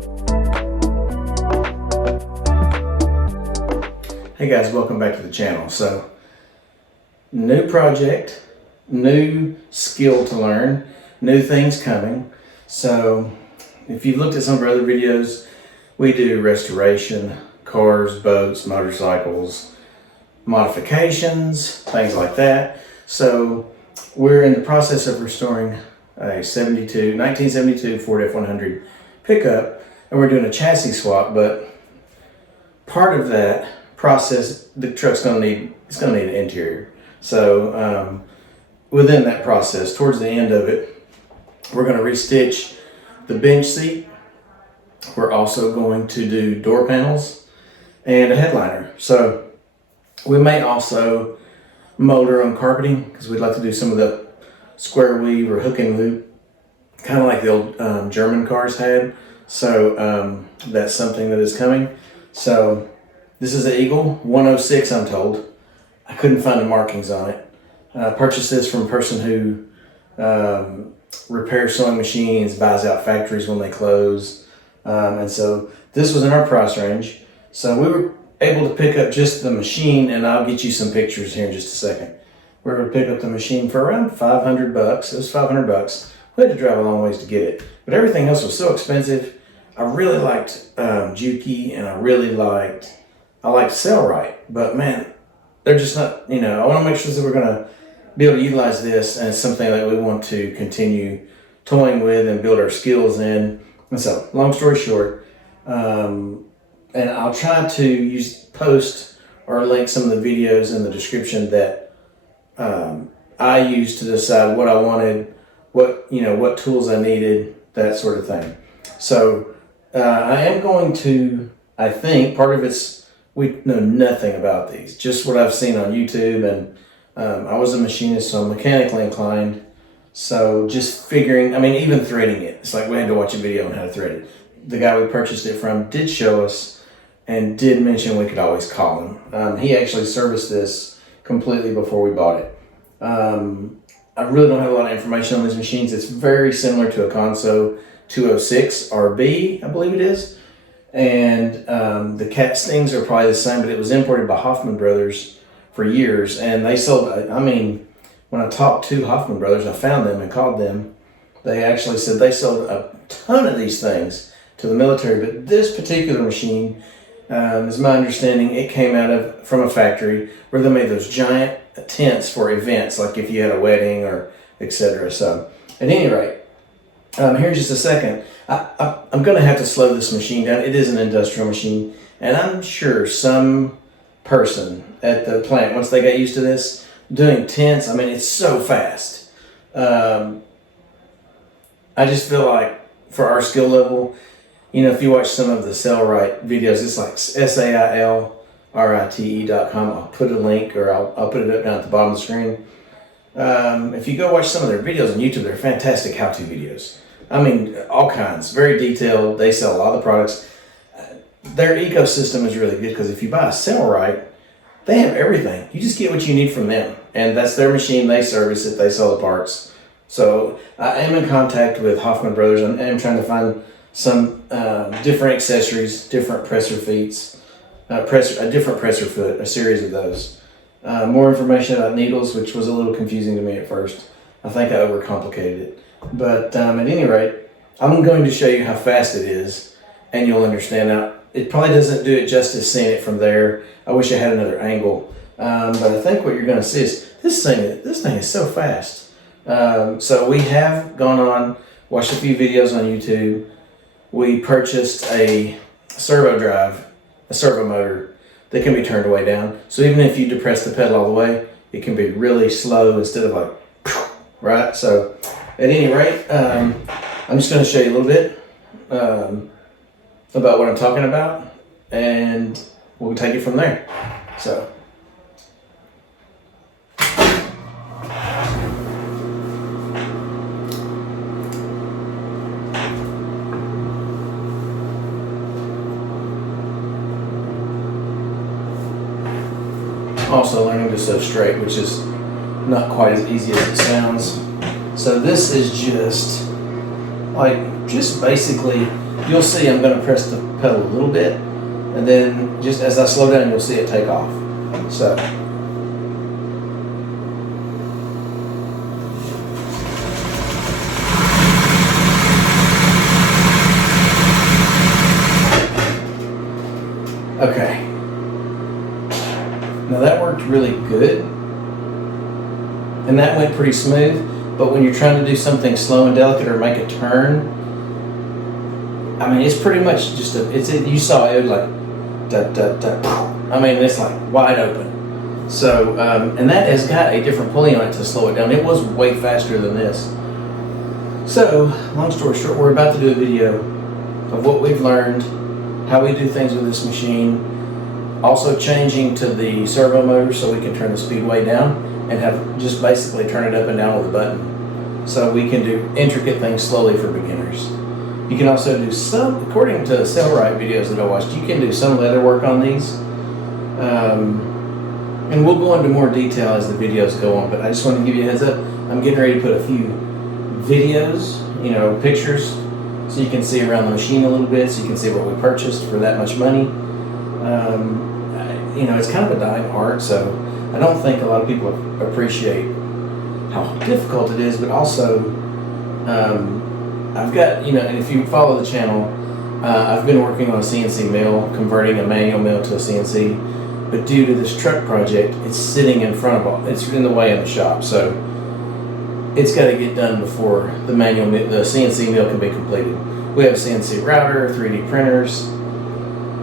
Hey guys, welcome back to the channel. So, new project, new skill to learn, new things coming. So, if you've looked at some of our other videos, we do restoration, cars, boats, motorcycles, modifications, things like that. So, we're in the process of restoring a 1972 Ford F-100 pickup, and we're doing a chassis swap, but part of that process, the truck's going to need an interior. So within that process, towards the end of it, we're going to restitch the bench seat. We're also going to do door panels and a headliner. So we may also mold our own carpeting because we'd like to do some of the square weave or hook and loop, kind of like the old German cars had. So that's something that is coming. So this is an Eagle 106, I'm told. I couldn't find the markings on it. I purchased this from a person who repairs sewing machines, buys out factories when they close. And so this was in our price range. So we were able to pick up just the machine, and I'll get you some pictures here in just a second. We were able to pick up the machine for around $500. It was $500. We had to drive a long ways to get it. But everything else was so expensive. I really liked Juki, and I like Sailrite, but man, they're just not, I want to make sure that we're going to be able to utilize this, and it's something that we want to continue toying with and build our skills in. And so, long story short, and I'll try to post or link some of the videos in the description that I used to decide what I wanted, what tools I needed, that sort of thing. So, I am going to, I think, part of it's, we know nothing about these, just what I've seen on YouTube, and I was a machinist, so I'm mechanically inclined. So just figuring, even threading it, it's like we had to watch a video on how to thread it. The guy we purchased it from did show us and did mention we could always call him. He actually serviced this completely before we bought it. I really don't have a lot of information on these machines. It's very similar to a Consew 206 RB, I believe it is. And the castings are probably the same, but it was imported by Hoffman Brothers for years, and they sold, when I talked to Hoffman Brothers, I found them and called them. They actually said they sold a ton of these things to the military, but this particular machine, is my understanding, it came from a factory where they made those giant tents for events, like if you had a wedding or etc. So at any rate, here in just a second, I'm going to have to slow this machine down. It is an industrial machine, and I'm sure some person at the plant, once they got used to this, doing tents, it's so fast. I just feel like for our skill level, if you watch some of the Sailrite videos, it's like SAILRITE.com. I'll put a link, or I'll put it up down at the bottom of the screen. If you go watch some of their videos on YouTube, they're fantastic how-to videos. All kinds, very detailed. They sell a lot of the products. Their ecosystem is really good because if you buy a Sailrite, they have everything. You just get what you need from them, and that's their machine. They service it. They sell the parts. So I am in contact with Hoffman Brothers, and I'm trying to find some different accessories, different presser feet, a different presser foot, a series of those. More information about needles, which was a little confusing to me at first. I think I overcomplicated it. But at any rate, I'm going to show you how fast it is, and you'll understand. Now, it probably doesn't do it justice seeing it from there. I wish I had another angle. But I think what you're going to see is this thing is so fast. So we have gone on, watched a few videos on YouTube. We purchased a servo drive, a servo motor that can be turned way down. So even if you depress the pedal all the way, it can be really slow instead of like, right? So at any rate, I'm just going to show you a little bit about what I'm talking about, and we'll take it from there. So. Also learning to sew straight, which is not quite as easy as it sounds. So this is just like just basically, you'll see I'm going to press the pedal a little bit, and then just as I slow down, you'll see it take off. So. Okay. Now that worked really good, and that went pretty smooth, but when you're trying to do something slow and delicate or make a turn, I mean, it's pretty much just you saw it was like, da, da, da, I mean, it's like wide open. So, and that has got a different pulley on it to slow it down. It was way faster than this. So, long story short, we're about to do a video of what we've learned, how we do things with this machine, also changing to the servo motor so we can turn the speed way down and have just basically turn it up and down with a button. So we can do intricate things slowly for beginners. You can also do some, according to Cellrite videos that I watched, you can do some leather work on these. And we'll go into more detail as the videos go on, but I just want to give you a heads up. I'm getting ready to put a few videos, pictures, so you can see around the machine a little bit, so you can see what we purchased for that much money. It's kind of a dying art, so I don't think a lot of people appreciate how difficult it is, but also I've got, and if you follow the channel, I've been working on a CNC mill, converting a manual mill to a CNC, but due to this truck project, it's sitting in front of it's in the way of the shop, so it's got to get done before the CNC mill can be completed. We have a CNC router, 3D printers,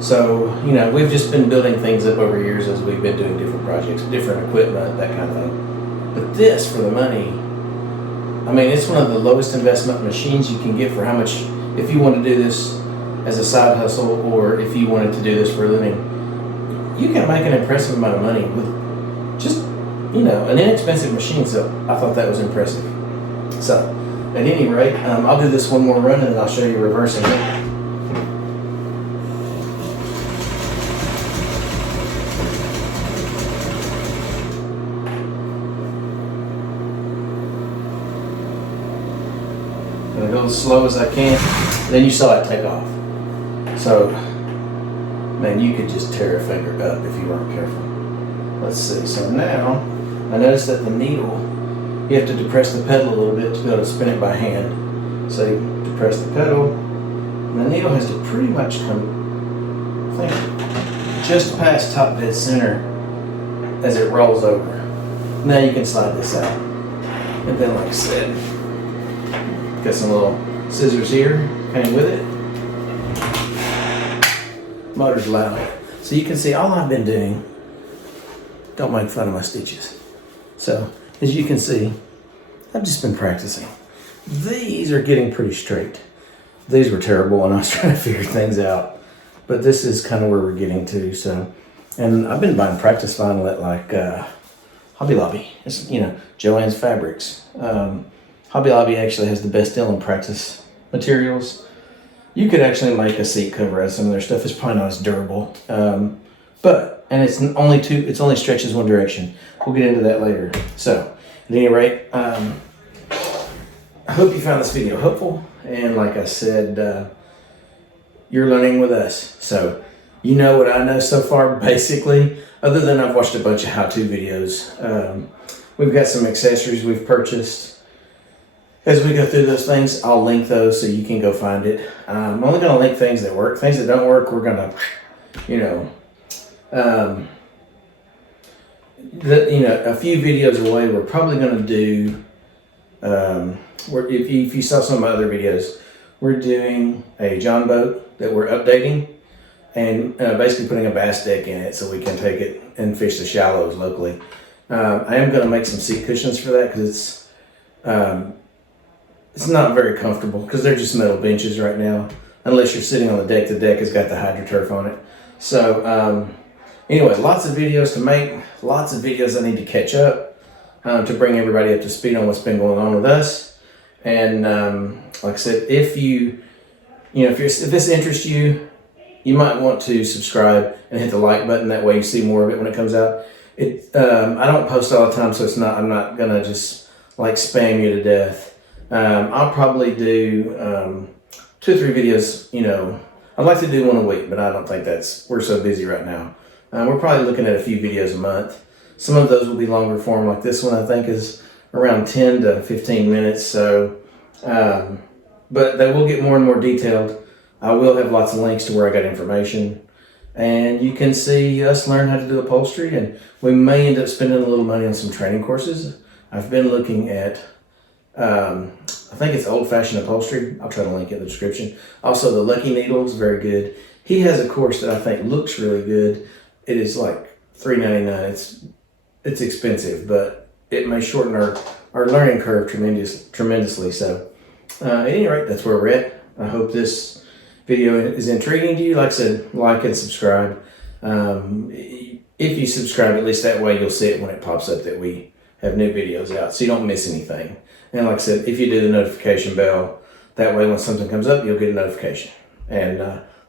so, we've just been building things up over years as we've been doing different projects, different equipment, that kind of thing. But this, for the money, I mean, it's one of the lowest investment machines you can get for how much, if you want to do this as a side hustle or if you wanted to do this for a living, you can make an impressive amount of money with just, an inexpensive machine. So I thought that was impressive. So at any rate, I'll do this one more run and then I'll show you reversing it. I'm gonna go as slow as I can. Then you saw it take off. So, man, you could just tear a finger up if you weren't careful. Let's see. So now, I noticed that the needle, you have to depress the pedal a little bit to be able to spin it by hand. So you depress the pedal, and the needle has to pretty much come, I think, just past top dead center as it rolls over. Now you can slide this out. And then, like I said, got some little scissors here, came with it. Motor's loud. So you can see all I've been doing, don't make fun of my stitches. So as you can see, I've just been practicing. These are getting pretty straight. These were terrible when I was trying to figure things out. But this is kind of where we're getting to. So, and I've been buying practice vinyl at like Hobby Lobby. It's, Joann's Fabrics. Hobby Lobby actually has the best deal in practice materials. You could actually make a seat cover out of some of their stuff. It's probably not as durable, and it's only stretches one direction. We'll get into that later. So, at any rate, I hope you found this video helpful. And like I said, you're learning with us. So, you know what I know so far, basically, other than I've watched a bunch of how-to videos. We've got some accessories we've purchased. As we go through those things, I'll link those so you can go find it. I'm only going to link things that work. Things that don't work, we're going to, a few videos away, we're probably going to do, if you saw some of my other videos, we're doing a John boat that we're updating and basically putting a bass deck in it so we can take it and fish the shallows locally. I am going to make some seat cushions for that because it's not very comfortable because they're just metal benches right now, unless you're sitting on the deck. The deck has got the HydroTurf on it. So anyway, lots of videos to make, lots of videos I need to catch up to bring everybody up to speed on what's been going on with us. And like I said, if if this interests you, you might want to subscribe and hit the like button. That way you see more of it when it comes out. I don't post all the time, so I'm not gonna just like spam you to death. I'll probably do 2 or 3 videos, I'd like to do one a week, but I don't think we're so busy right now. We're probably looking at a few videos a month. Some of those will be longer form, like this one I think is around 10 to 15 minutes. So, but they will get more and more detailed. I will have lots of links to where I got information. And you can see us learn how to do upholstery, and we may end up spending a little money on some training courses. I've been looking at, I think it's old-fashioned upholstery. I'll try to link it in the description. Also, the Lucky Needle is very good. He has a course that I think looks really good. It is like $3.99. It's expensive, but it may shorten our learning curve tremendously. So, at any rate, that's where we're at. I hope this video is intriguing to you. Like I said, like and subscribe. If you subscribe, at least that way you'll see it when it pops up that we have new videos out, so you don't miss anything. And like I said, if you do the notification bell, that way when something comes up, you'll get a notification. And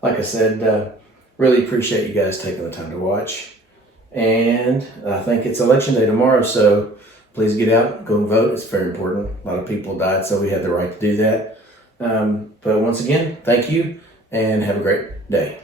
like I said, really appreciate you guys taking the time to watch. And I think it's election day tomorrow, so please get out, go and vote. It's very important. A lot of people died, so we have the right to do that. But once again, thank you, and have a great day.